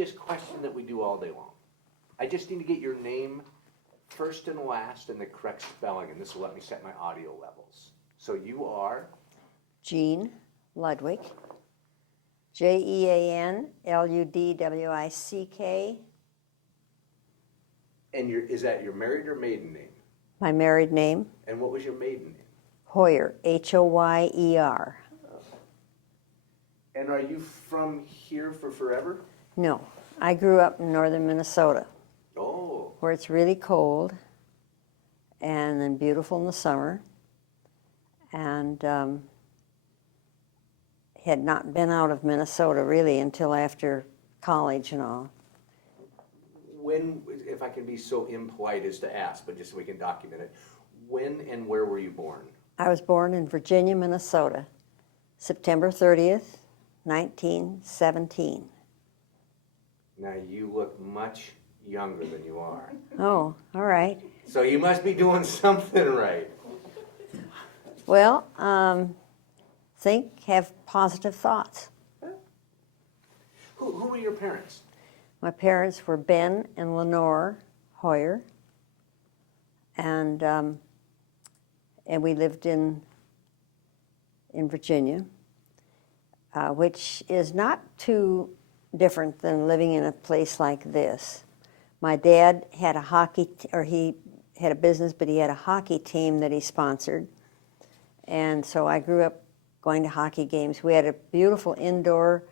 easiest question that we do all day long. I just need to get your name first and last and the correct spelling, and this will let me set my audio levels. So you are? Jean Ludwick, Jean Ludwick. And is that your married or maiden name? My married name, And what was your maiden name? Hoyer, Hoyer. And are you from here for forever? No, I grew up in northern Minnesota, Oh. where it's really cold and then beautiful in the summer, and had not been out of Minnesota really until after college and all. When, if I can be so impolite as to ask, but just so we can document it, when and where were you born? I was born in Virginia, Minnesota, September 30th, 1917. Now you look much younger than you are. Oh, all right. So you must be doing something right. Well, have positive thoughts. Who were your parents? My parents were Ben and Lenore Hoyer, and we lived in Virginia, which is not too different than living in a place like this. My dad had he had a business, but he had a hockey team that he sponsored, and so I grew up going to hockey games. We had a beautiful indoor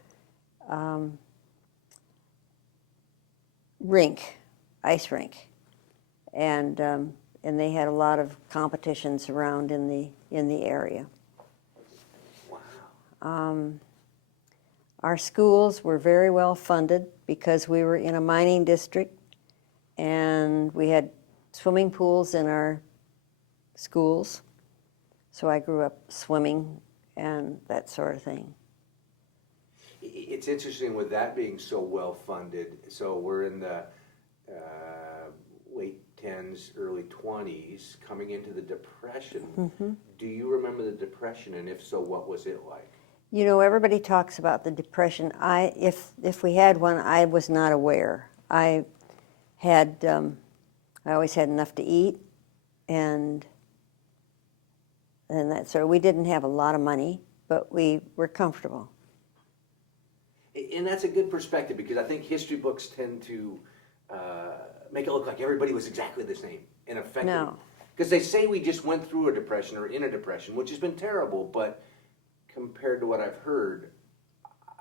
ice rink, and they had a lot of competitions around in the area. Wow. Our schools were very well funded because we were in a mining district, and we had swimming pools in our schools, so I grew up swimming and that sort of thing. It's interesting with that being so well funded. So we're in the late 10s, early 20s, coming into the Depression. Mm-hmm. Do you remember the Depression, and if so, what was it like? You know, everybody talks about the Depression. If we had one, I was not aware. I always had enough to eat, and that sort of. We didn't have a lot of money, but we were comfortable. And that's a good perspective, because I think history books tend to make it look like everybody was exactly the same and affected. No. Because they say we just went through a depression or in a depression, which has been terrible, but compared to what I've heard,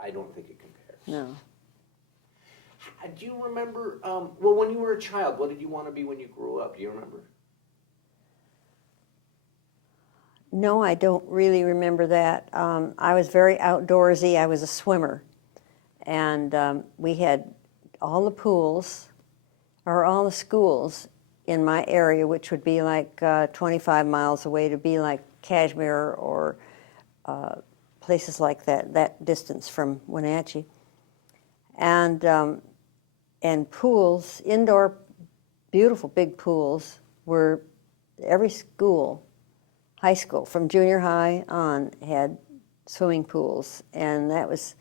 I don't think it compares. No. Do you remember, well, when you were a child, what did you want to be when you grew up? Do you remember? No, I don't really remember that. I was very outdoorsy. I was a swimmer. And we had all the pools, or all the schools in my area, which would be like 25 miles away, to be like Kashmir or places like that distance from Wenatchee. And pools, indoor, beautiful big pools, were every school, high school, from junior high on, had swimming pools. And that was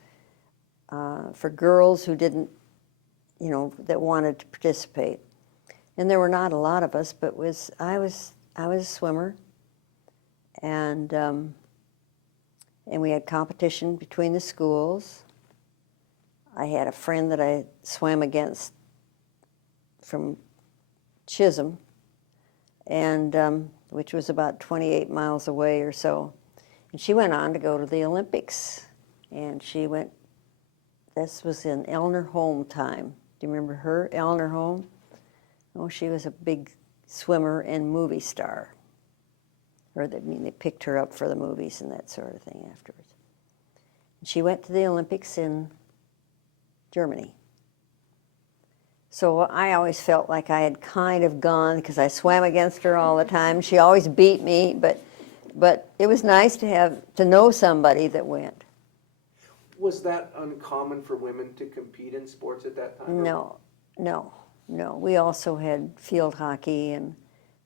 for girls who didn't, that wanted to participate. And there were not a lot of us, but I was a swimmer, and we had competition between the schools. I had a friend that I swam against from Chisholm, and which was about 28 miles away or so. And she went on to go to the Olympics, and she went. This was in Eleanor Holm time. Do you remember her, Eleanor Holm? Oh, she was a big swimmer and movie star. They picked her up for the movies and that sort of thing afterwards. And she went to the Olympics in Germany. So I always felt like I had kind of gone, because I swam against her all the time. She always beat me, but it was nice to know somebody that went. Was that uncommon for women to compete in sports at that time? No. We also had field hockey and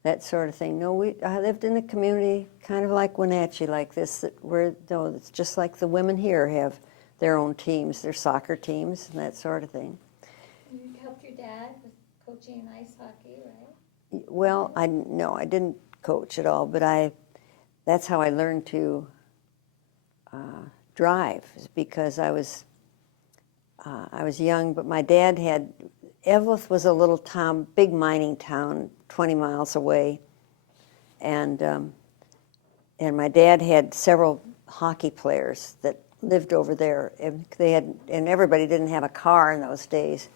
that sort of thing. No, I lived in a community kind of like Wenatchee, like this, it's just like the women here have their own teams, their soccer teams and that sort of thing. dad was coaching ice hockey, right? Well, no, I didn't coach at all, but that's how I learned to drive, is because I was young, but my dad Eveleth was a little town, big mining town, 20 miles away, and my dad had several hockey players that lived over there, and everybody didn't have a car in those days,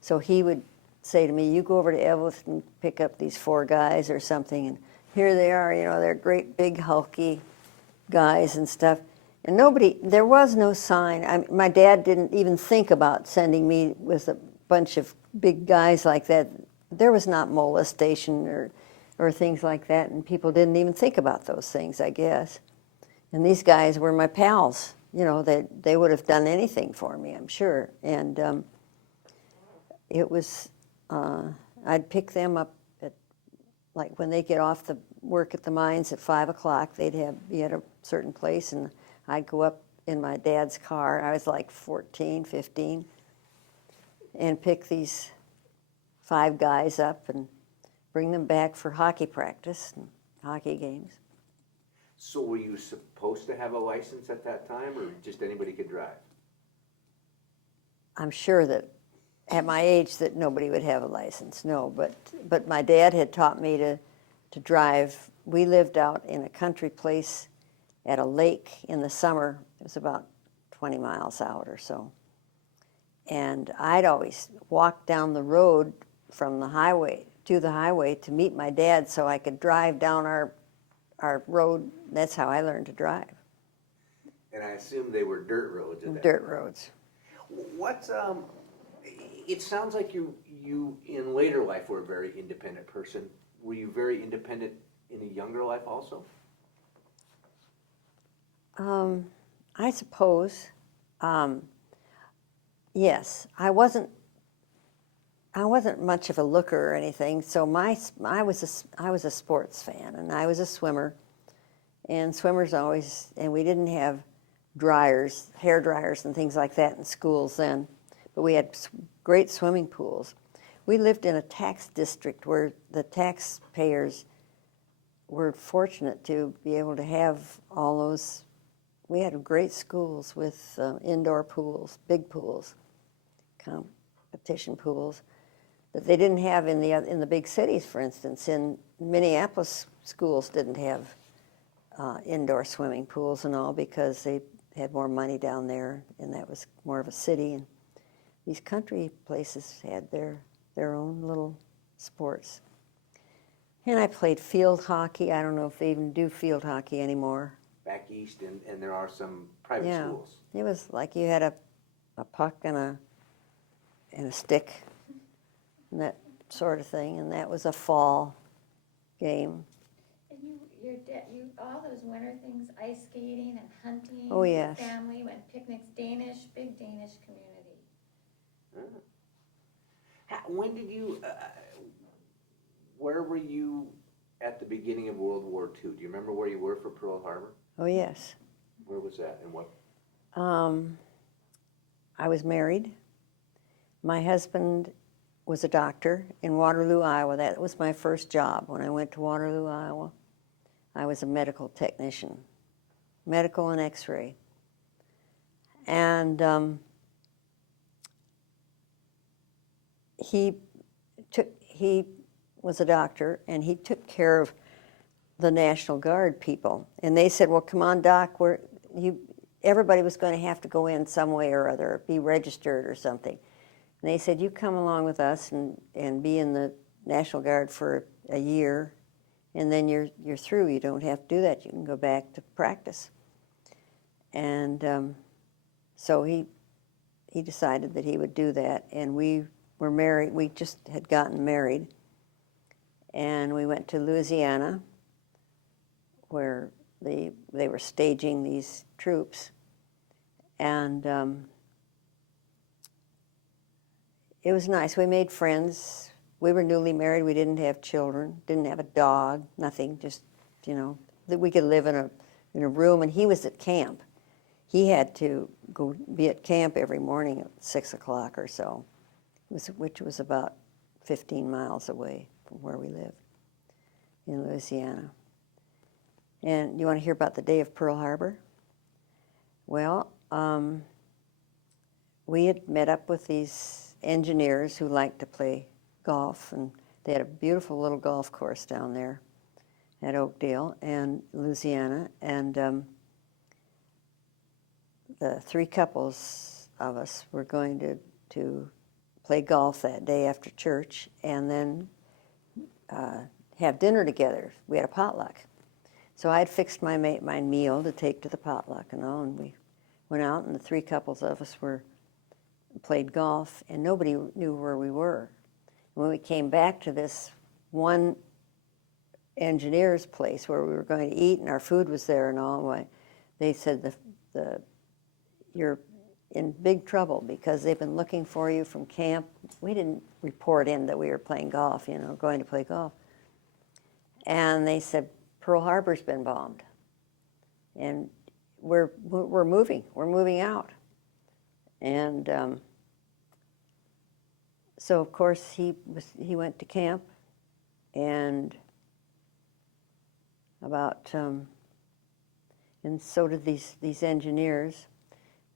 so he would say to me, "You go over to Eveleth and pick up these 4 guys or something," and here they are, they're great big hulky guys and stuff. And there was no sign. My dad didn't even think about sending me with a bunch of big guys like that. There was not molestation or things like that, and people didn't even think about those things, I guess. And these guys were my pals. They would have done anything for me, I'm sure. And it was, I'd pick them up like when they get off the work at the mines at 5 o'clock, they'd be at a certain place, and I'd go up in my dad's car. I was like 14, 15, and pick these 5 guys up and bring them back for hockey practice and hockey games. So were you supposed to have a license at that time, or just anybody could drive? I'm sure that at my age that nobody would have a license, no, but my dad had taught me to drive. We lived out in a country place at a lake in the summer. It was about 20 miles out or so. And I'd always walk down the road from the highway to meet my dad so I could drive down our road. That's how I learned to drive. And I assume they were dirt roads at that Dirt time. roads. What, it sounds like you in later life were a very independent person. Were you very independent in a younger life also? I suppose. Yes, I wasn't much of a looker or anything. So I was a sports fan, and I was a swimmer. And swimmers always, and we didn't have dryers, hair dryers, and things like that in schools then, but we had great swimming pools. We lived in a tax district where the taxpayers were fortunate to be able to have all those. We had great schools with indoor pools, big pools, competition pools that they didn't have in the big cities. For instance, in Minneapolis, schools didn't have indoor swimming pools and all because they had more money down there, and that was more of a city. And these country places had their own little sports. And I played field hockey. I don't know if they even do field hockey anymore. Back east, and there are some private schools. It was like you had a puck and a stick and that sort of thing, and that was a fall game. And you all those winter things, ice skating and hunting. Oh, yes. Family went picnics, big Danish community. When did you? Where were you at the beginning of World War II? Do you remember where you were for Pearl Harbor? Oh, yes. Where was that, and what? I was married. My husband was a doctor in Waterloo, Iowa. That was my first job. When I went to Waterloo, Iowa, I was a medical technician, medical and x-ray. And he was a doctor, and he took care of the National Guard people. And they said, well, come on, Doc, everybody was going to have to go in some way or other, be registered or something. And they said, you come along with us and be in the National Guard for a year, and then you're through. You don't have to do that. You can go back to practice. And so he decided that he would do that, and we were married. We just had gotten married, and we went to Louisiana, where they were staging these troops, and it was nice. We made friends. We were newly married. We didn't have children, didn't have a dog, nothing. Just that we could live in a room. And he was at camp. He had to go be at camp every morning at 6 o'clock or so, which was about 15 miles away from where we lived in Louisiana. And you want to hear about the day of Pearl Harbor? Well, we had met up with these engineers who liked to play golf, and they had a beautiful little golf course down there at Oakdale and Louisiana, and the three couples of us were going to play golf that day after church and then have dinner together. We had a potluck. So I had fixed my meal to take to the potluck and all, and we went out, and the three couples of us played golf, and nobody knew where we were. When we came back to this one engineer's place where we were going to eat, and our food was there and all, they said, you're in big trouble because they've been looking for you from camp. We didn't report in that we were playing golf, going to play golf. And they said, Pearl Harbor's been bombed, and we're moving out. And so of course he went to camp, and and so did these engineers.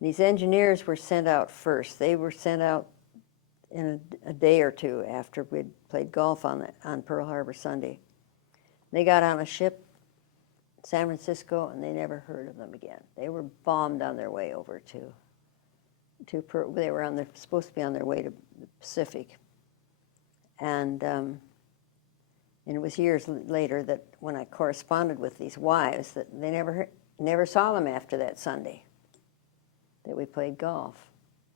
These engineers were sent out first. They were sent out in a day or two after we'd played golf on Pearl Harbor Sunday. They got on a ship, San Francisco, and they never heard of them again. They were bombed on their way over to Pearl. They were supposed to be on their way to the Pacific, and it was years later that when I corresponded with these wives that they never saw them after that Sunday that we played golf,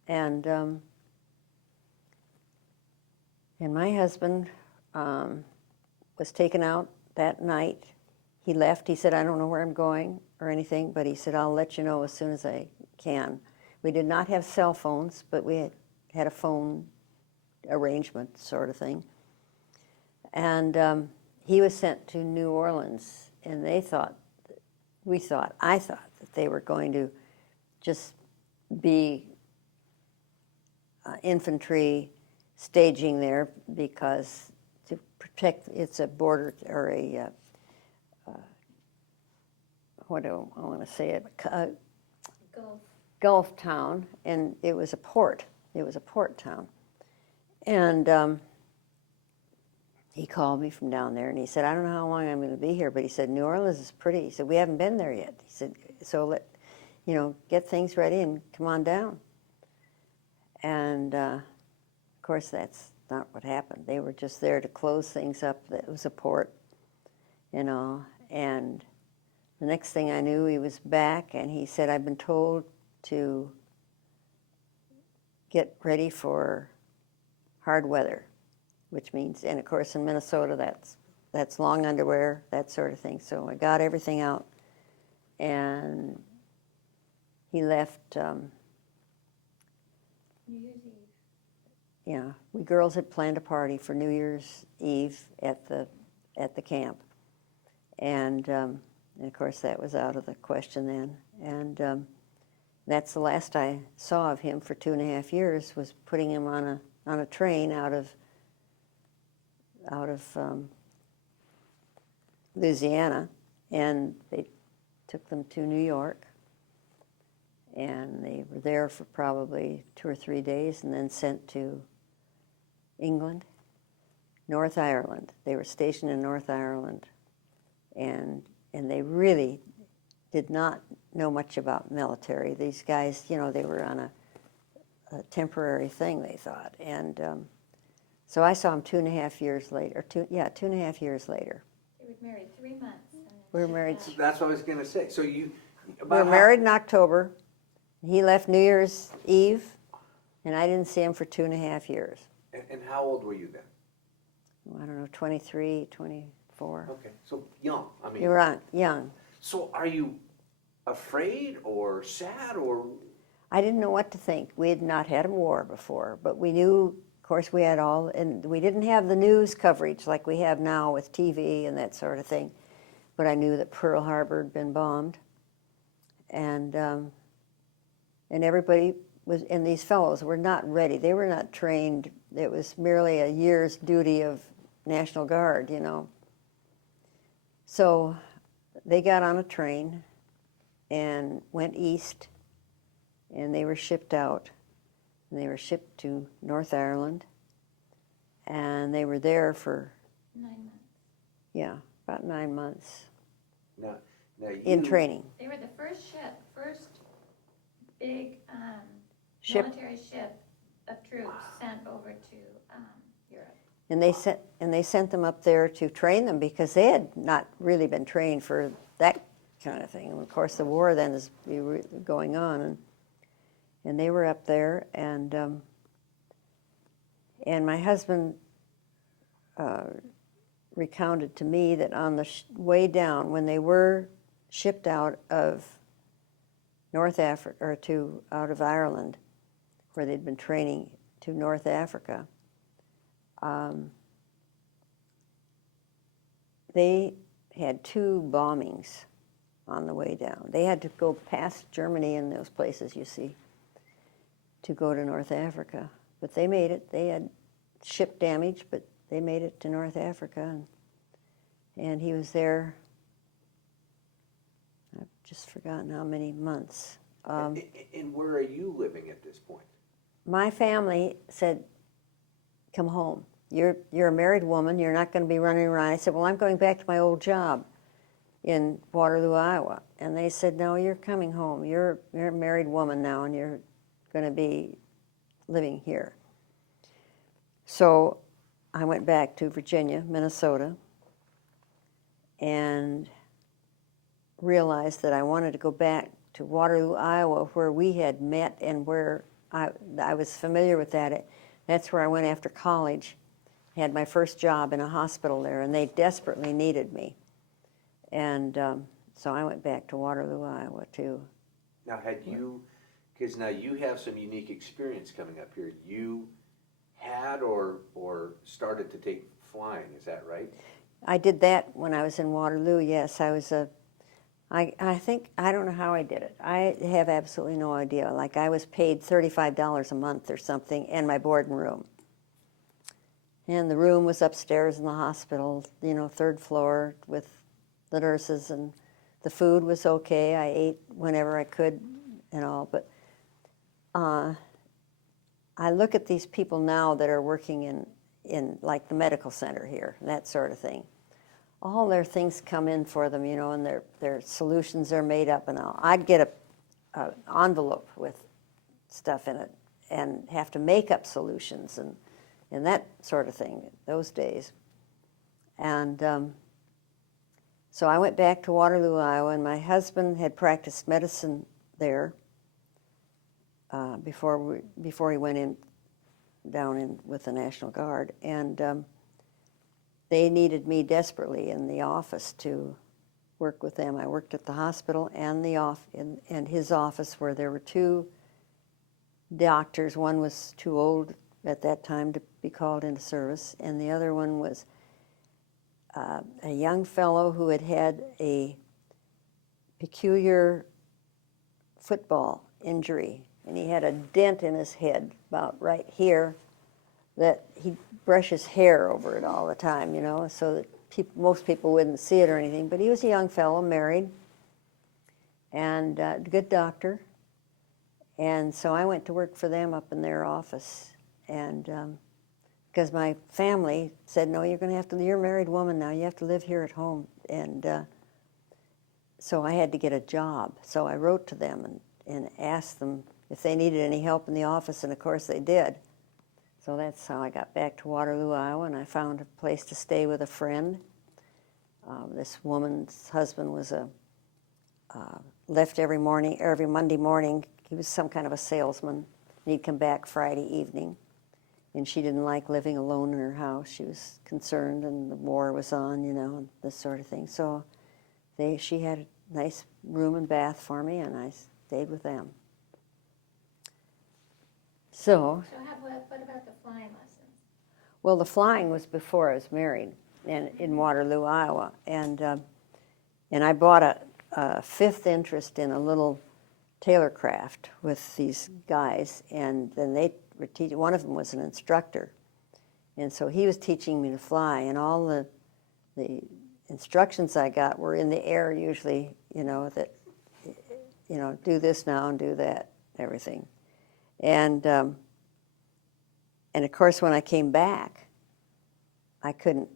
and my husband was taken out that night. He left. He said, I don't know where I'm going or anything, but he said, I'll let you know as soon as I can. We did not have cell phones, but we had a phone arrangement sort of thing. And he was sent to New Orleans, and I thought that they were going to just be infantry staging there because to protect, it's a border or a what do I want to say it? Gulf town, and it was a port. It was a port town, and he called me from down there, and he said, I don't know how long I'm going to be here, but he said New Orleans is pretty. He said we haven't been there yet. He said so get things ready and come on down. And of course that's not what happened. They were just there to close things up. It was a port, and the next thing I knew, he was back, and he said, I've been told to get ready for hard weather, which means, and of course in Minnesota, that's long underwear, that sort of thing. So I got everything out, and he left. New Year's Eve. Yeah, we girls had planned a party for New Year's Eve at the camp, and of course that was out of the question then. And that's the last I saw of him for 2.5 years, was putting him on a train out of Louisiana, and they took them to New York, and they were there for probably 2 or 3 days, and then sent to England, North Ireland. They were stationed in North Ireland, and they really did not know much about military. These guys, they were on a temporary thing, they thought. And so I saw him 2.5 years later. 2.5 years later. They were married 3 months. We were married. That's what I was going to say. So We were married in October. He left New Year's Eve, and I didn't see him for 2.5 years. And how old were you then? I don't know, 23, 24. Okay, so young. I mean, You were young. So are you afraid or sad or? I didn't know what to think. We had not had a war before, but we knew, of course, we had and we didn't have the news coverage like we have now with TV and that sort of thing. But I knew that Pearl Harbor had been bombed, and everybody and these fellows were not ready. They were not trained. It was merely a year's duty of National Guard, you know. So they got on a train and went east, and they were shipped out. And they were shipped to North Ireland, and they were there for 9 months. yeah, about 9 months Now you, in training. They were the first big Ship. military ship of troops sent over to Europe. And they sent them up there to train them because they had not really been trained for that kind of thing. And of course, the war then is going on, and they were up there, and my husband recounted to me that on the way down, when they were shipped out of North Africa or out of Ireland, where they'd been training, to North Africa. They had 2 bombings on the way down. They had to go past Germany and those places you see to go to North Africa. But they made it. They had ship damage, but they made it to North Africa. And he was there, I've just forgotten how many months. and where are you living at this point? My family said, come home. You're a married woman. You're not going to be running around. I said, well, I'm going back to my old job in Waterloo, Iowa. And they said, no, you're coming home. You're a married woman now, and you're going to be living here. So I went back to Virginia, Minnesota, and realized that I wanted to go back to Waterloo, Iowa, where we had met and where I was familiar with that. That's where I went after college. Had my first job in a hospital there, and they desperately needed me. And so I went back to Waterloo, Iowa, too. Now, because now you have some unique experience coming up here. You had or started to take flying, is that right? I did that when I was in Waterloo, yes. I think, I don't know how I did it. I have absolutely no idea. Like, I was paid $35 a month or something, and my board and room. And the room was upstairs in the hospital, you know, 3rd floor with the nurses, and the food was okay. I ate whenever I could and all, but I look at these people now that are working in like the medical center here, that sort of thing. All their things come in for them, you know, and their solutions are made up and all. I'd get a envelope with stuff in it and have to make up solutions and that sort of thing those days. And so I went back to Waterloo, Iowa, and my husband had practiced medicine there before he went down in with the National Guard. And they needed me desperately in the office to work with them. I worked at the hospital and and his office, where there were 2 doctors. One was too old at that time to be called into service, and the other one was a young fellow who had a peculiar football injury, and he had a dent in his head about right here that he'd brush his hair over it all the time, you know, so that most people wouldn't see it or anything. But he was a young fellow, married, and a good doctor. And so I went to work for them up in their office. And because my family said, no, you're a married woman now, you have to live here at home. And so I had to get a job. So I wrote to them and asked them if they needed any help in the office, and of course they did. So that's how I got back to Waterloo, Iowa, and I found a place to stay with a friend. This woman's husband was left every Monday morning. He was some kind of a salesman, and he'd come back Friday evening. And she didn't like living alone in her house. She was concerned, and the war was on, you know, and this sort of thing. So she had a nice room and bath for me, and I stayed with them. So what about the flying lessons? Well, the flying was before I was married, and in Waterloo, Iowa, and I bought a 5th interest in a little tailorcraft with these guys, and then they were teaching. One of them was an instructor, and so he was teaching me to fly, and all the instructions I got were in the air usually, that, do this now and do that, everything. And of course, when I came back, I couldn't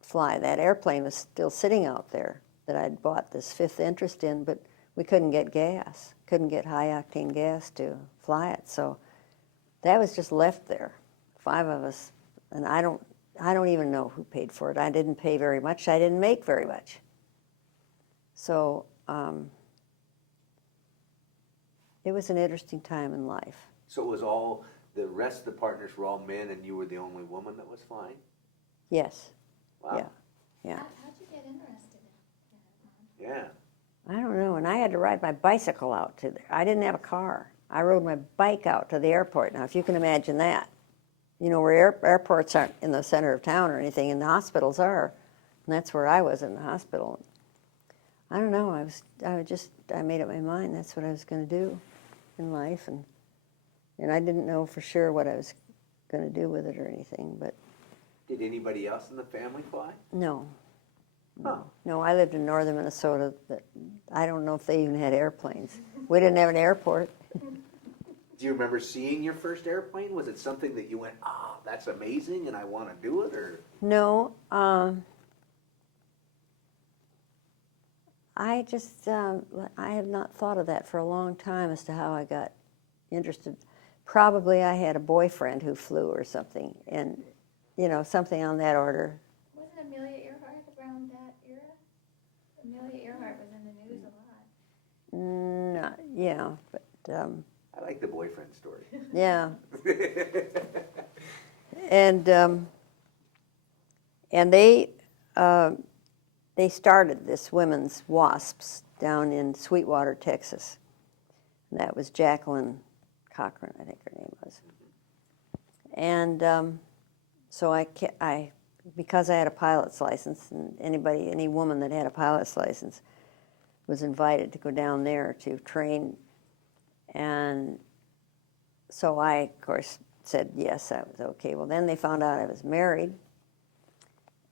fly. That airplane was still sitting out there that I'd bought this fifth interest in, but we couldn't get gas, couldn't get high-octane gas to fly it. So that was just left there, 5 of us, and I don't even know who paid for it. I didn't pay very much. I didn't make very much. So it was an interesting time in life. So it was all, the rest of the partners were all men and you were the only woman that was flying? Yes. Wow. Yeah. How'd you get interested in it, Mom? Yeah. I don't know, and I had to ride my bicycle out to there. I didn't have a car. I rode my bike out to the airport. Now, if you can imagine that. Where airports aren't in the center of town or anything, and the hospitals are. And that's where I was, in the hospital. I don't know, I made up my mind that's what I was going to do in life. And I didn't know for sure what I was going to do with it or anything, but. Did anybody else in the family fly? No. Huh. No, I lived in northern Minnesota. I don't know if they even had airplanes. We didn't have an airport. Do you remember seeing your first airplane? Was it something that you went, that's amazing and I want to do it, or? No, I just, I have not thought of that for a long time as to how I got interested. Probably I had a boyfriend who flew or something, and, something on that order. Wasn't Amelia Earhart around that era? Amelia Earhart was in the news a lot. Yeah, but, I like the boyfriend story. yeah. And they started this women's WASPs down in Sweetwater, Texas. And that was Jacqueline Cochran, I think her name was. And so I, because I had a pilot's license, and any woman that had a pilot's license was invited to go down there to train. And so I, of course, said yes, that was okay. Well, then they found out I was married.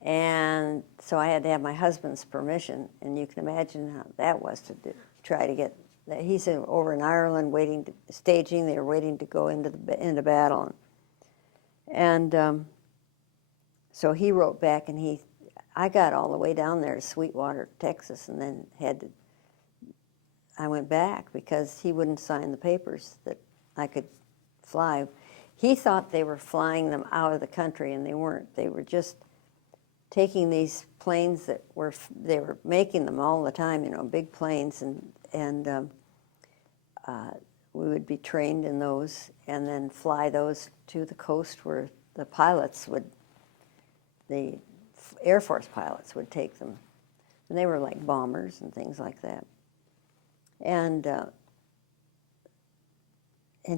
And so I had to have my husband's permission, and you can imagine how that was to try to get that. He's over in Ireland staging. They were waiting to go into battle, and so he wrote back, and I got all the way down there to Sweetwater, Texas, and then I went back because he wouldn't sign the papers that I could fly. He thought they were flying them out of the country, and they weren't. They were just taking these planes they were making them all the time, big planes, and we would be trained in those and then fly those to the coast where the Air Force pilots would take them. And they were like bombers and things like that. And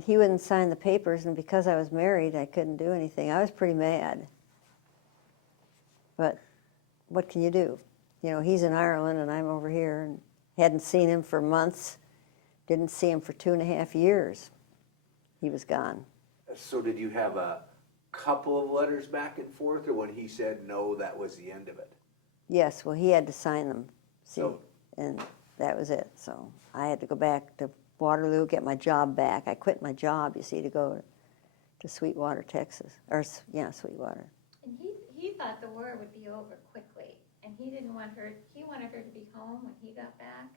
he wouldn't sign the papers, and because I was married, I couldn't do anything. I was pretty mad. But what can you do? He's in Ireland and I'm over here, and hadn't seen him for months. Didn't see him for 2.5 years. He was gone. So did you have a couple of letters back and forth, or when he said no, that was the end of it? Yes, well, he had to sign them, and that was it. So I had to go back to Waterloo, get my job back. I quit my job, to go to Sweetwater, Texas. Sweetwater. And he thought the war would be over quickly, and he wanted her to be home when he got back.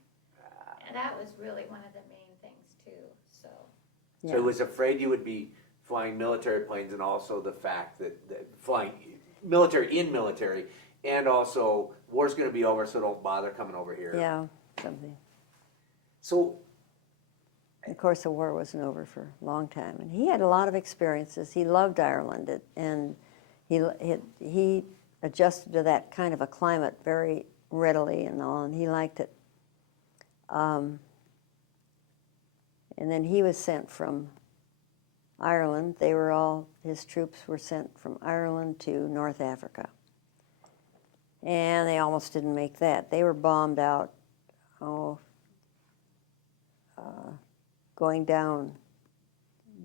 And that was really one of the main things too, so. Yeah. So he was afraid you would be flying military planes, and also the fact that flying military, and also war's going to be over, so don't bother coming over here. Yeah, something. So, of course, the war wasn't over for a long time, and he had a lot of experiences. He loved Ireland, and he adjusted to that kind of a climate very readily and all, and he liked it. And then he was sent from Ireland. His troops were sent from Ireland to North Africa. And they almost didn't make that. They were bombed out, going down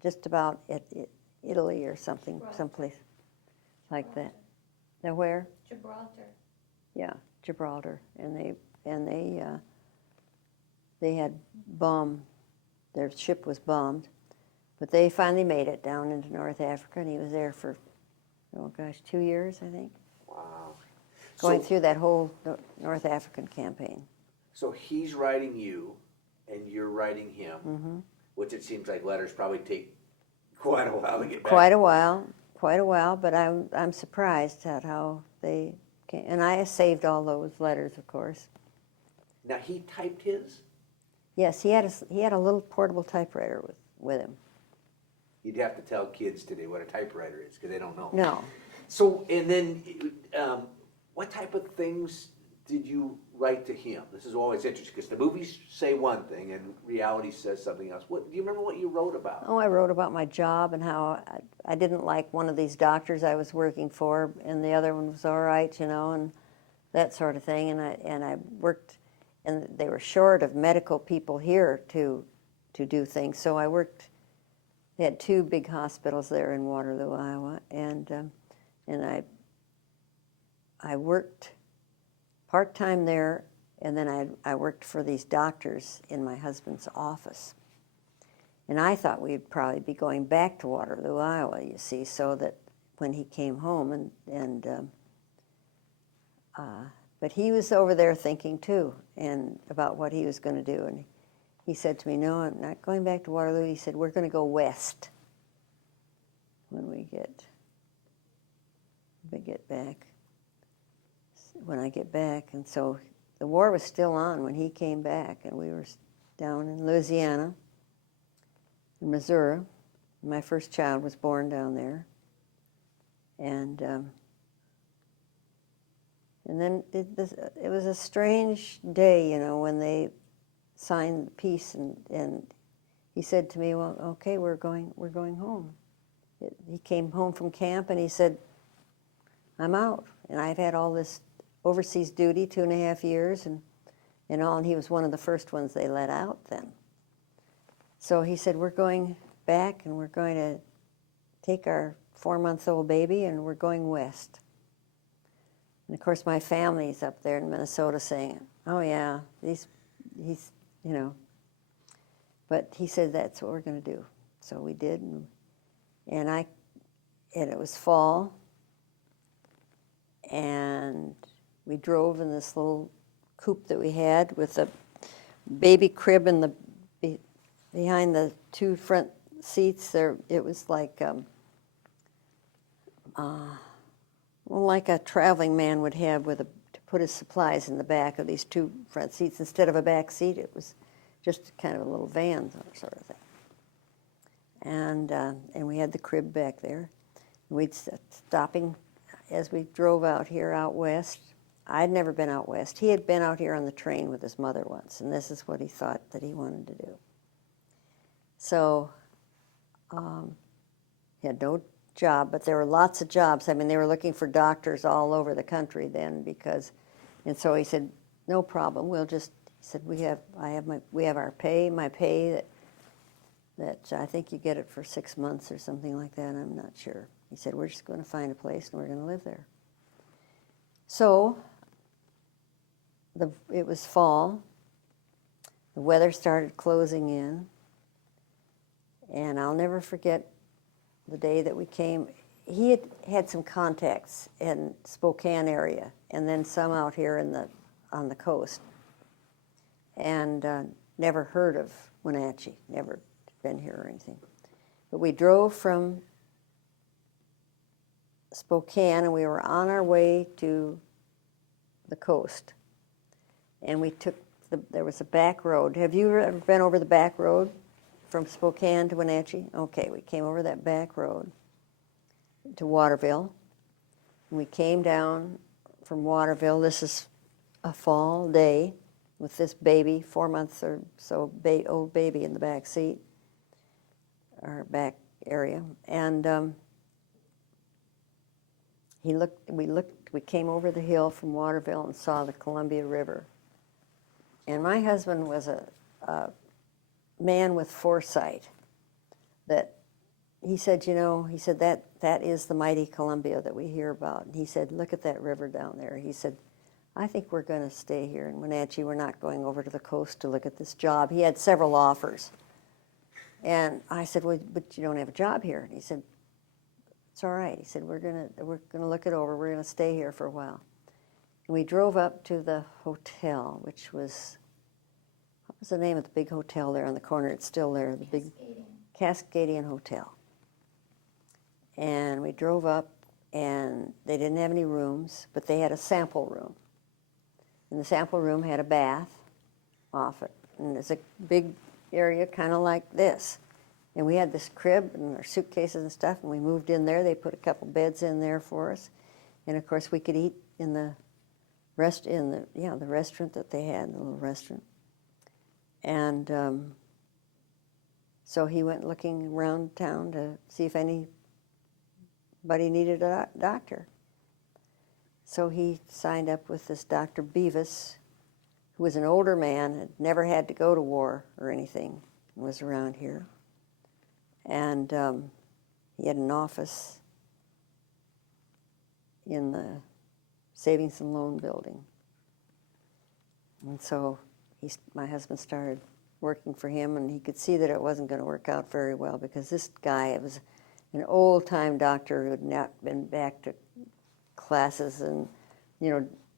just about at Italy or something, Gibraltar. someplace like that. Now where? Gibraltar. Yeah, Gibraltar, and they had bombed. Their ship was bombed, but they finally made it down into North Africa, and he was there for, oh gosh, 2 years, I think, Wow. going So- through that whole North African campaign. So he's writing you, and you're writing him, which it seems like letters probably take quite a while to get back. Quite a while, but I'm surprised at how they came. And I saved all those letters, of course. Now he typed his. Yes, he had a little portable typewriter with him. You'd have to tell kids today what a typewriter is because they don't know. No, So and then, what type of things did you write to him? This is always interesting because the movies say one thing and reality says something else. What do you remember? What you wrote about? oh, I wrote about my job and how I didn't like one of these doctors I was working for, and the other one was all right, you know, and that sort of thing. And I worked, and they were short of medical people here to do things, so I worked. They had 2 big hospitals there in Waterloo, Iowa, and I worked part-time there, and then I worked for these doctors in my husband's office. And I thought we'd probably be going back to Waterloo, Iowa, you see, so that when he came home, but he was over there thinking too, and about what he was going to do, and he said to me, "No, I'm not going back to Waterloo." He said, "We're going to go west when we get back." When I get back, and so the war was still on when he came back, and we were down in Louisiana, in Missouri. My first child was born down there, and then it was a strange day, you know, when they signed the peace, and he said to me, "Well, okay, we're going home." He came home from camp, and he said, "I'm out," and I'd had all this overseas duty, 2.5 years, and all, and he was one of the first ones they let out then. So he said, "We're going back, and we're going to take our 4-month-old baby, and we're going west." And of course, my family's up there in Minnesota saying, "Oh yeah, he's, you know." But he said, "That's what we're going to do." So we did, and it was fall, and we drove in this little coupe that we had with a baby crib in behind the 2 front seats there. It was like like a traveling man would have to put his supplies in the back of these 2 front seats. Instead of a back seat, it was just kind of a little van sort of thing. And we had the crib back there. We'd stopping as we drove out west. I'd never been out west. He had been out here on the train with his mother once, and this is what he thought that he wanted to do. So he had no job, but there were lots of jobs. I mean, they were looking for doctors all over the country then and so he said, "No problem. We'll just," he said, we have our pay, my pay that I think you get it for 6 months or something like that. I'm not sure. He said, "We're just going to find a place and we're going to live there." So it was fall. The weather started closing in, and I'll never forget the day that we came. He had some contacts in Spokane area, and then some out here on the coast, and never heard of Wenatchee, never been here or anything. But we drove from Spokane, and we were on our way to the coast, and we took there was a back road. Have you ever been over the back road from Spokane to Wenatchee? Okay, we came over that back road to Waterville, and we came down from Waterville. This is a fall day with this baby, 4 months or so old baby in the back seat, our back area, and we came over the hill from Waterville and saw the Columbia River. And my husband was a man with foresight that he said, he said that is the mighty Columbia that we hear about. And he said, look at that river down there. He said, I think we're going to stay here in Wenatchee. We're not going over to the coast to look at this job. He had several offers. And I said, well, but you don't have a job here. And he said, it's all right. He said, we're gonna look it over. We're gonna stay here for a while. And we drove up to the hotel, which was, what was the name of the big hotel there on the corner? It's still there, the big Cascadian Hotel. And we drove up, and they didn't have any rooms, but they had a sample room. And the sample room had a bath off it. And there's a big area kind of like this. And we had this crib and our suitcases and stuff, and we moved in there. They put a couple beds in there for us. And of course we could eat in the the restaurant that they had, the little restaurant. And so he went looking around town to see if anybody needed a doctor. So he signed up with this Dr. Beavis, who was an older man, had never had to go to war or anything, and was around here. And he had an office in the Savings and Loan Building. And so my husband started working for him, and he could see that it wasn't going to work out very well because this guy, it was an old-time doctor who had not been back to classes and,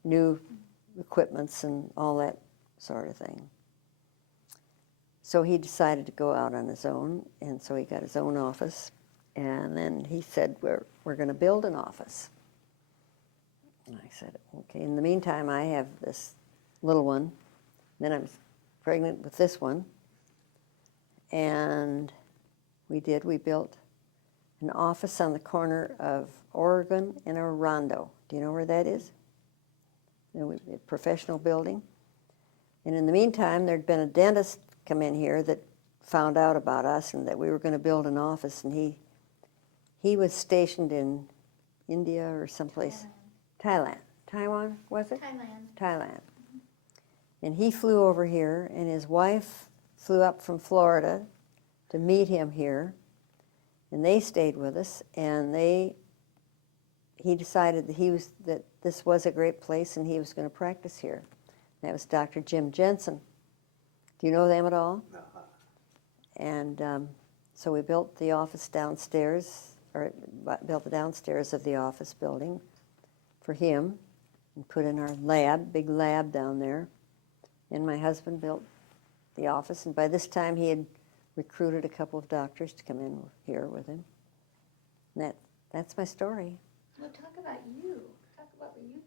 new equipments and all that sort of thing. So he decided to go out on his own, and so he got his own office, and then he said, we're going to build an office. And I said, okay. In the meantime, I have this little one. Then I'm pregnant with this one. And we built an office on the corner of Oregon and Orondo. Do you know where that is? A professional building. And in the meantime, there'd been a dentist come in here that found out about us and that we were going to build an office, and he was stationed in India or someplace. Thailand. Taiwan, was it? Thailand. Mm-hmm. And he flew over here, and his wife flew up from Florida to meet him here, and they stayed with us, and he decided that this was a great place, and he was going to practice here. That was Dr. Jim Jensen. Do you know them at all? No. And so we built the office downstairs, or built the downstairs of the office building for him, and put in our big lab down there. And my husband built the office, and by this time he had recruited a couple of doctors to come in here with him. And that's my story. Well, talk about you. Talk about what you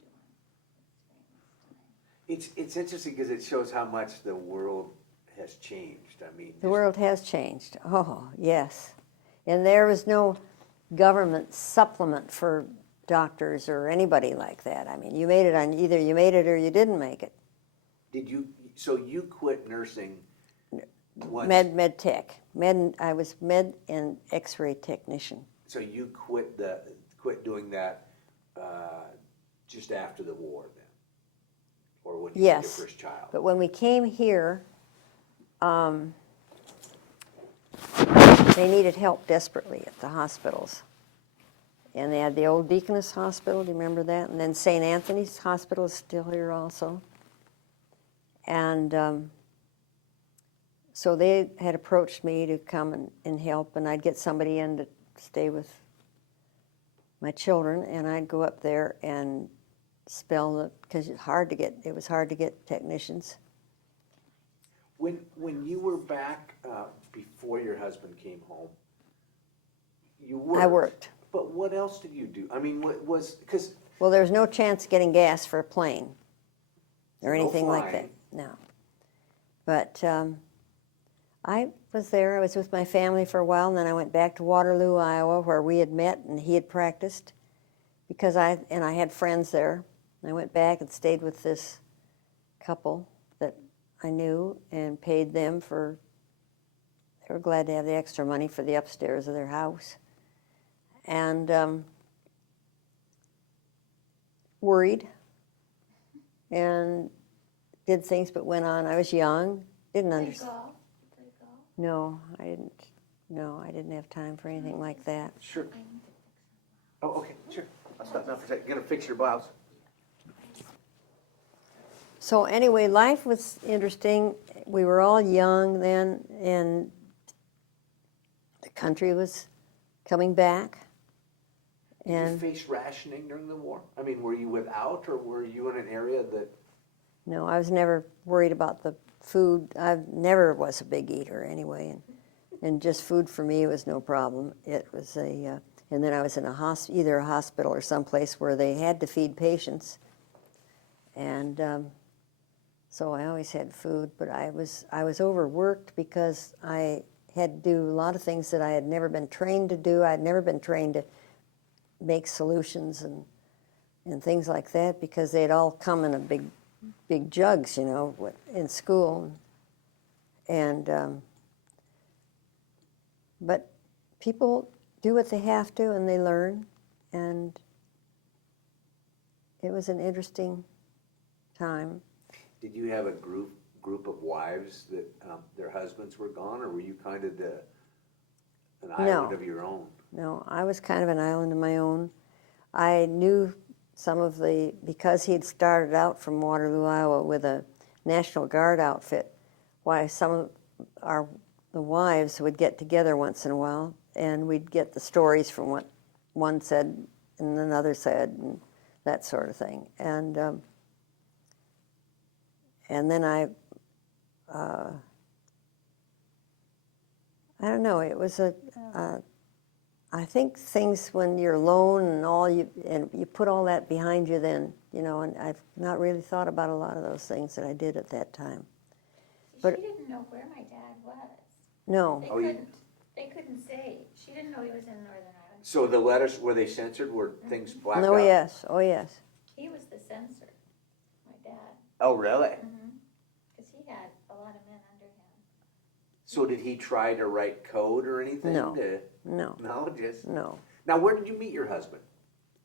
doing. It's interesting because it shows how much the world has changed. I mean, the world has changed. Oh, yes. And there was no government supplement for doctors or anybody like that. I mean, you made it on either you made it or you didn't make it. So you quit nursing once? Med tech. I was med and X-ray technician. So you quit doing that just after the war then? Or when you had your first child? But when we came here, they needed help desperately at the hospitals. And they had the old Deaconess Hospital, do you remember that? And then St. Anthony's Hospital is still here also. And so they had approached me to come and help, and I'd get somebody in to stay with my children, and I'd go up there and spell because it was hard to get technicians. When you were back before your husband came home, you worked. I worked. But what else did you do? I mean, because... Well, there was no chance of getting gas for a plane or anything like that. No. But I was there. I was with my family for a while, and then I went back to Waterloo, Iowa, where we had met and he had practiced, because I had friends there. I went back and stayed with this couple that I knew and paid them for. They were glad to have the extra money for the upstairs of their house. And worried and did things, but went on. I was young, didn't understand. No, I didn't. No, I didn't have time for anything like that. Sure. Oh, okay, sure. I'll stop now for a second. Gonna fix your blouse. So anyway, life was interesting. We were all young then, and the country was coming back. Did you And face rationing during the war? I mean, were you without, or were you in an area that? no, I was never worried about the food. I never was a big eater anyway, and just food for me was no problem. It was and then I was in either a hospital or someplace where they had to feed patients, and so I always had food. But I was overworked because I had to do a lot of things that I had never been trained to do. I had never been trained to make solutions and things like that because they'd all come in a big jugs, you know, in school. And but people do what they have to, and they learn. And it was an interesting time. Did you have a group of wives that their husbands were gone, or were you kind of an island of your own? No, I was kind of an island of my own. I knew some of because he had started out from Waterloo, Iowa with a National Guard outfit, why some of the wives would get together once in a while, and we'd get the stories from what one said and another said, and that sort of thing. And then I don't know, it was I think things when you're alone and you put all that behind you then, you know, and I've not really thought about a lot of those things that I did at that time. But she didn't know where my dad was. No. They couldn't say. She didn't know he was in Northern Ireland. So the letters, were they censored? Were things blacked out? Oh, yes. Oh, yes. He was the censor, my dad. Oh, really? Because he had a lot of men under him. So did he try to write code or anything? No. No, just... No. Now, where did you meet your husband?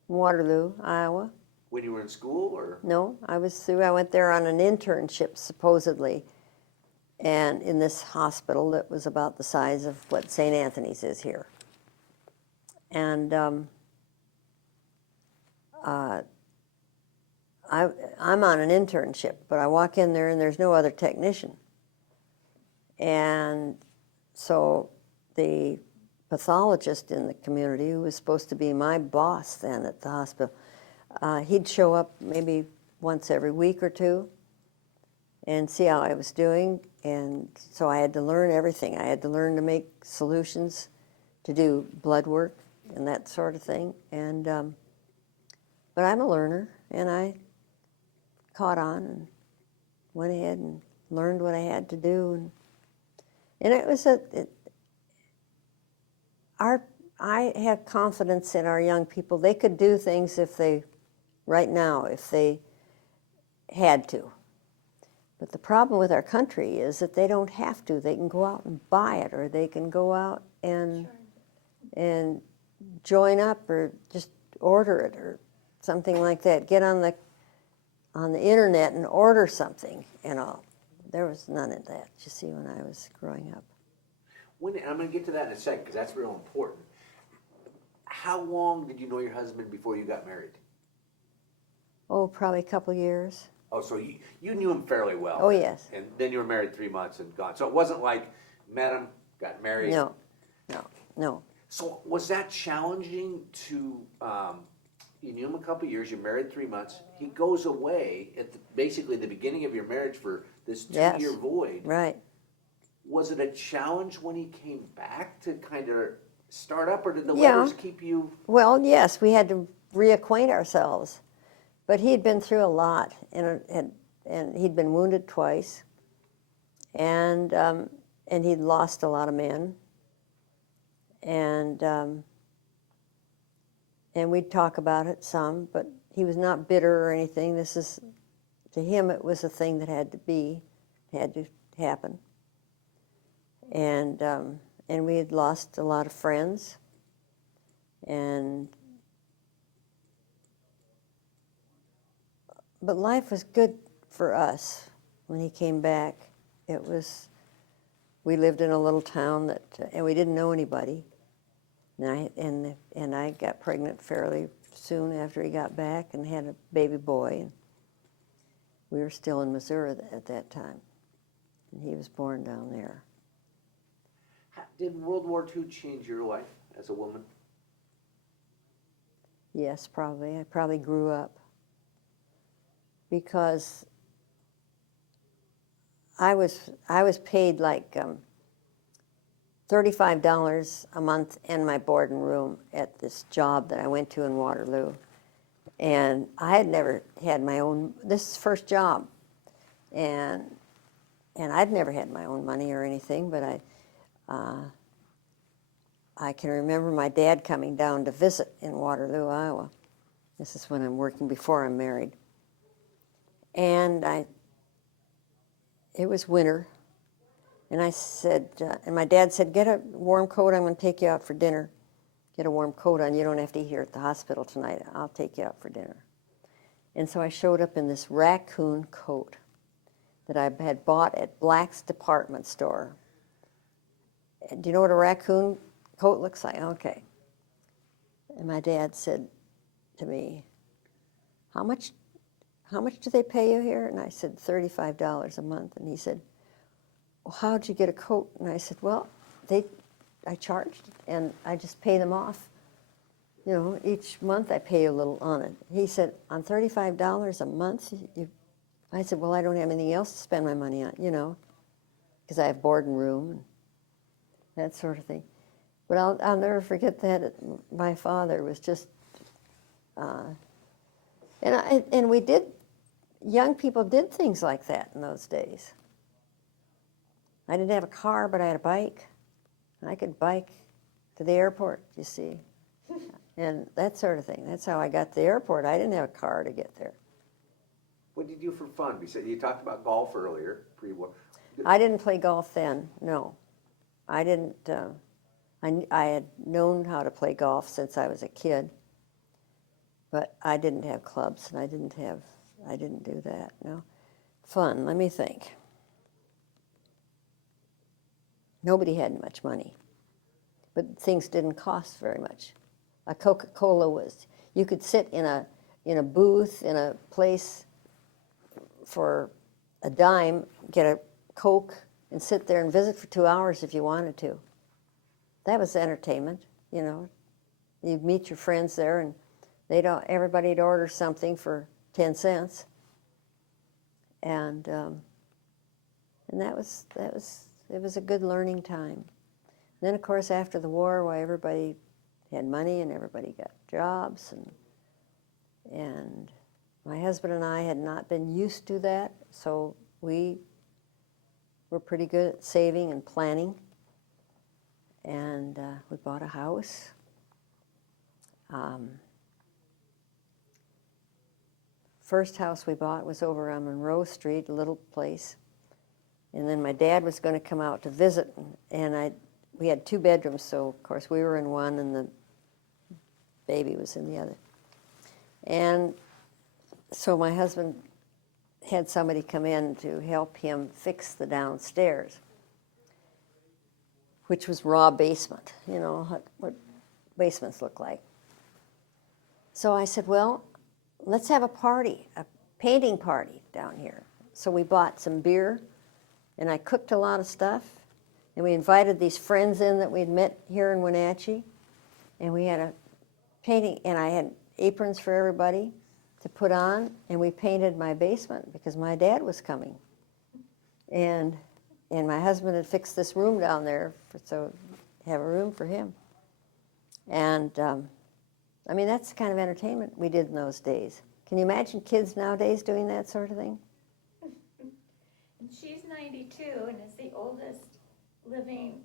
Waterloo, Iowa. When you were in school, or? No, I went there on an internship, supposedly, and in this hospital that was about the size of what St. Anthony's is here. And I'm on an internship, but I walk in there and there's no other technician. And so the pathologist in the community, who was supposed to be my boss then at the hospital, he'd show up maybe once every week or two and see how I was doing. And so I had to learn everything. I had to learn to make solutions, to do blood work and that sort of thing. And but I'm a learner, and I caught on and went ahead and learned what I had to do. And it was I have confidence in our young people. They could do things if they had to. But the problem with our country is that they don't have to. They can go out and buy it, or they can go out and join up, or just order it, or something like that. Get on the internet and order something, you know. There was none of that, you see, when I was growing up. I'm going to get to that in a second, because that's real important. How long did you know your husband before you got married? Oh, probably a couple years. Oh, so you knew him fairly well. Oh, yes. And then you were married 3 months and gone. So it wasn't like met him, got married. No. So was that challenging to, you knew him a couple of years, you're married 3 months, he goes away at basically the beginning of your marriage for this 2-year void. Right. Was it a challenge when he came back to kind of start up, or did the letters keep you? Well, yes, we had to reacquaint ourselves. But he had been through a lot, and he'd been wounded twice, and he'd lost a lot of men, and we'd talk about it some, but he was not bitter or anything. To him, it was a thing that had to happen, and we had lost a lot of friends, but life was good for us when he came back. It was we lived in a little town that, and we didn't know anybody. And I got pregnant fairly soon after he got back and had a baby boy. And we were still in Missouri at that time, and he was born down there. Did World War II change your life as a woman? Yes, probably. I probably grew up because I was paid like $35 a month in my board and room at this job that I went to in Waterloo. And I had never had my own, this is first job. And I'd never had my own money or anything, but I can remember my dad coming down to visit in Waterloo, Iowa. This is when I'm working before I'm married. And it was winter. And I said, and my dad said, get a warm coat, I'm going to take you out for dinner. Get a warm coat on, you don't have to eat here at the hospital tonight, I'll take you out for dinner. And so I showed up in this raccoon coat that I had bought at Black's department store. Do you know what a raccoon coat looks like? Okay. And my dad said to me, how much do they pay you here? And I said, $35 a month. And he said, well, how'd you get a coat? And I said, well, I charged, and I just pay them off. You know, each month I pay a little on it. He said, on $35 a month? I said, well, I don't have anything else to spend my money on, you know, because I have board and room and that sort of thing. But I'll never forget that. My father was just, and we did, young people did things like that in those days. I didn't have a car, but I had a bike. I could bike to the airport, you see, and that sort of thing. That's how I got to the airport. I didn't have a car to get there. What did you do for fun? You talked about golf earlier, pre-war. I didn't play golf then, no. I didn't, I had known how to play golf since I was a kid, but I didn't have clubs, and I didn't do that, no. Fun, let me think. Nobody had much money, but things didn't cost very much. A Coca-Cola was, you could sit in a booth in a place for a dime, get a Coke, and sit there and visit for 2 hours if you wanted to. That was entertainment, you know. You'd meet your friends there, and everybody'd order something for 10 cents, and it was a good learning time. And then, of course, after the war, why everybody had money and everybody got jobs, and my husband and I had not been used to that, so we were pretty good at saving and planning, and we bought a house. First house we bought was over on Monroe Street, a little place. And then my dad was going to come out to visit, and we had 2 bedrooms, so of course we were in one and the baby was in the other. And so my husband had somebody come in to help him fix the downstairs, which was raw basement, you know, what basements look like. So I said, well, let's have a party, a painting party down here. So we bought some beer, and I cooked a lot of stuff, and we invited these friends in that we'd met here in Wenatchee, and we had a painting, and I had aprons for everybody to put on, and we painted my basement because my dad was coming. And my husband had fixed this room down there, so have a room for him. And I mean, that's the kind of entertainment we did in those days. Can you imagine kids nowadays doing that sort of thing? And she's 92 and is the oldest living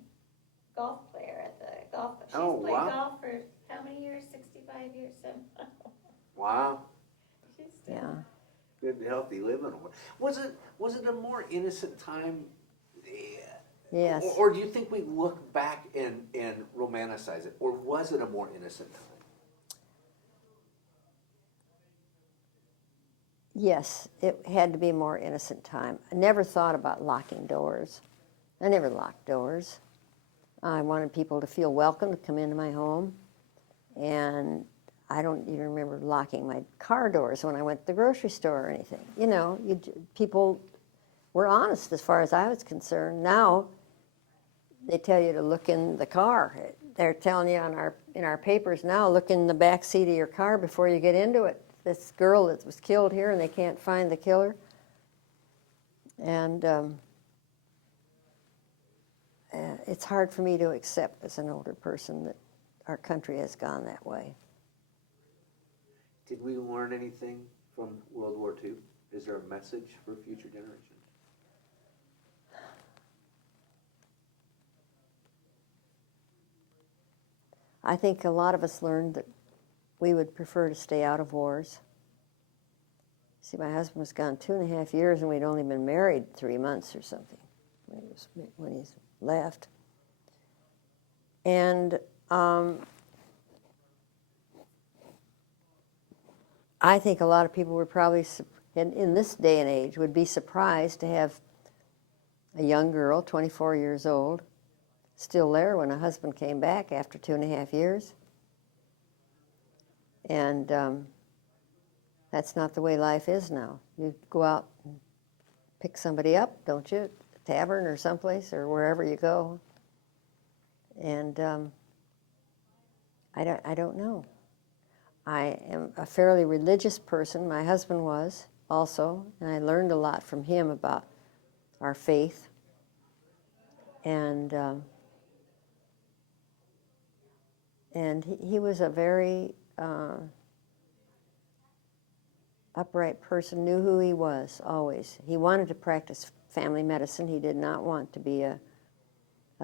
golf player at the golf. She's played golf for how many years? 65 years. Wow. She's still. Yeah. Good, healthy living. Was it a more innocent time? Yes. Or do you think we look back and romanticize it? Or was it a more innocent time? Yes, it had to be a more innocent time. I never thought about locking doors. I never locked doors. I wanted people to feel welcome to come into my home. And I don't even remember locking my car doors when I went to the grocery store or anything. You know, people were honest as far as I was concerned. Now, they tell you to look in the car. They're telling you in our papers now, look in the back seat of your car before you get into it. This girl that was killed here and they can't find the killer. And it's hard for me to accept as an older person that our country has gone that way. Did we learn anything from World War II? Is there a message for future generations? I think a lot of us learned that we would prefer to stay out of wars. See, my husband was gone 2.5 years, and we'd only been married 3 months or something when he left. And I think a lot of people were probably, in this day and age, would be surprised to have a young girl, 24 years old, still there when a husband came back after 2.5 years. And that's not the way life is now. You go out and pick somebody up, don't you? At the tavern or someplace or wherever you go. And I don't know. I am a fairly religious person. My husband was also, and I learned a lot from him about our faith. And he was a very upright person, knew who he was, always. He wanted to practice family medicine. He did not want to be a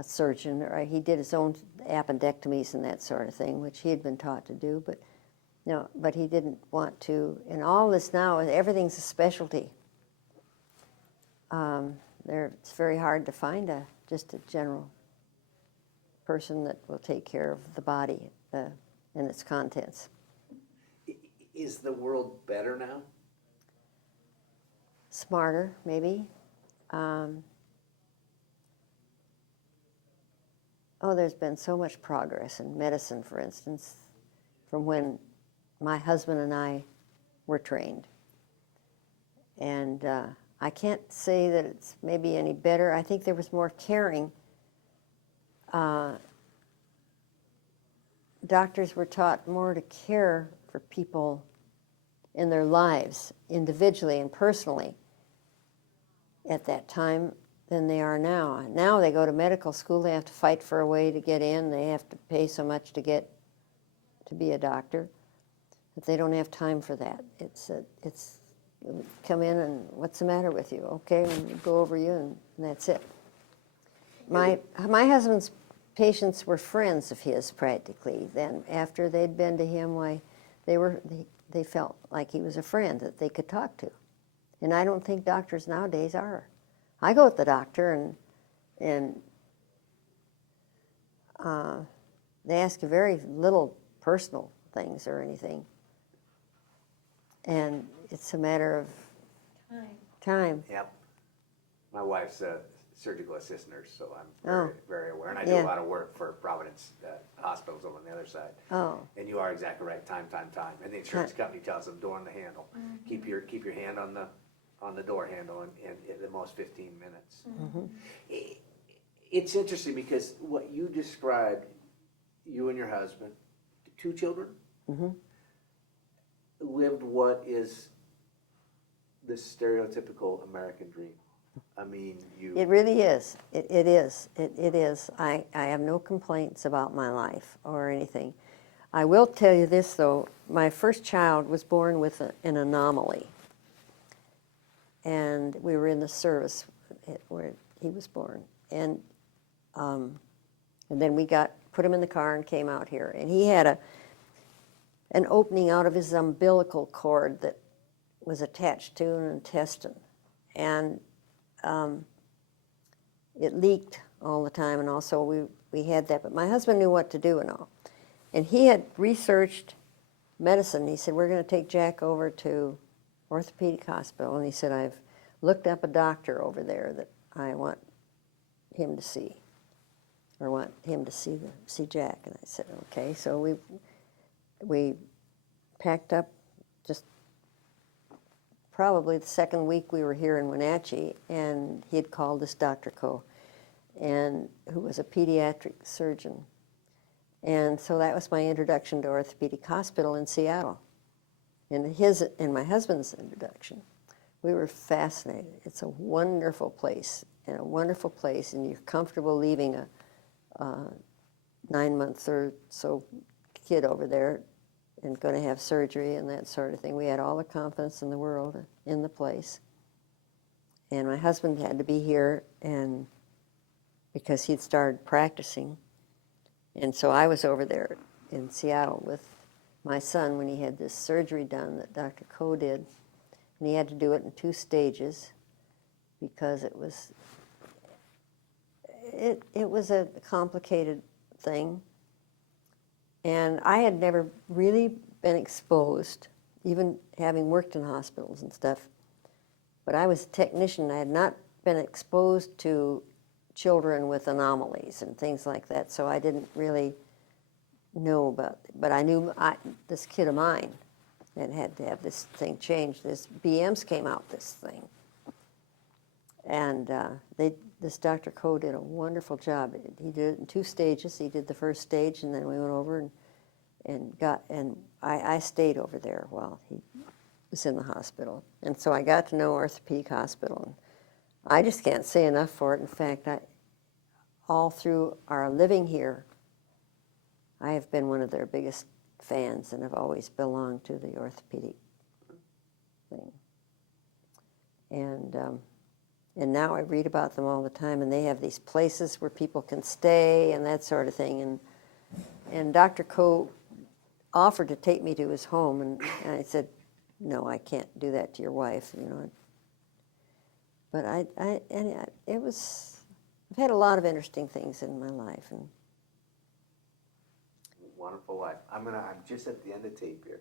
surgeon. Or he did his own appendectomies and that sort of thing, which he had been taught to do, but he didn't want to. And all this now, everything's a specialty. It's very hard to find just a general person that will take care of the body and its contents. Is the world better now? Smarter, maybe. There's been so much progress in medicine, for instance, from when my husband and I were trained. And I can't say that it's maybe any better. I think there was more caring. Doctors were taught more to care for people in their lives, individually and personally, at that time than they are now. Now they go to medical school, they have to fight for a way to get in, they have to pay so much to be a doctor, that they don't have time for that. It's come in and what's the matter with you? Okay, and go over you and that's it. My husband's patients were friends of his practically. Then after they'd been to him, they felt like he was a friend that they could talk to. And I don't think doctors nowadays are. I go to the doctor and they ask you very little personal things or anything. And it's a matter of time. Yep. My wife's a surgical assistant nurse, so I'm very, very aware. And I do a lot of work for Providence hospitals over on the other side. Oh. And you are exactly right. Time. And the insurance company tells them door on the handle. Mm-hmm. Keep your hand on the door handle and at the most 15 minutes. Mm-hmm. It's interesting because what you described, you and your husband, 2 children, mm-hmm. lived what is the stereotypical American dream. I mean, It really is. It is. It is. I have no complaints about my life or anything. I will tell you this, though. My first child was born with an anomaly. And we were in the service where he was born. And then we put him in the car and came out here. And he had an opening out of his umbilical cord that was attached to an intestine. And it leaked all the time, and also we had that. But my husband knew what to do and all. And he had researched medicine. He said, we're going to take Jack over to orthopedic hospital. And he said, I've looked up a doctor over there that I want him to see, or want him to see Jack. And I said, okay. So we packed up just probably the second week we were here in Wenatchee, and he had called this Dr. Coe, and who was a pediatric surgeon. And so that was my introduction to Orthopedic Hospital in Seattle, and my husband's introduction. We were fascinated. It's a wonderful place, and you're comfortable leaving a 9-month or so kid over there and going to have surgery and that sort of thing. We had all the confidence in the world in the place. And my husband had to be here, and because he'd started practicing. And so I was over there in Seattle with my son when he had this surgery done that Dr. Coe did. And he had to do it in 2 stages because it was a complicated thing. And I had never really been exposed, even having worked in hospitals and stuff. But I was a technician. I had not been exposed to children with anomalies and things like that, so I didn't really know about it. But I knew this kid of mine that had to have this thing changed. This BMs came out this thing. And this Dr. Coe did a wonderful job. He did it in 2 stages. He did the first stage, and then we went over and I stayed over there while he was in the hospital. And so I got to know Orthopedic Hospital. And I just can't say enough for it. In fact, all through our living here, I have been one of their biggest fans and have always belonged to the orthopedic thing. And now I read about them all the time, and they have these places where people can stay and that sort of thing. And Dr. Coe offered to take me to his home, and I said, no, I can't do that to your wife, you know. But I've had a lot of interesting things in my life. And wonderful life. I'm just at the end of tape here.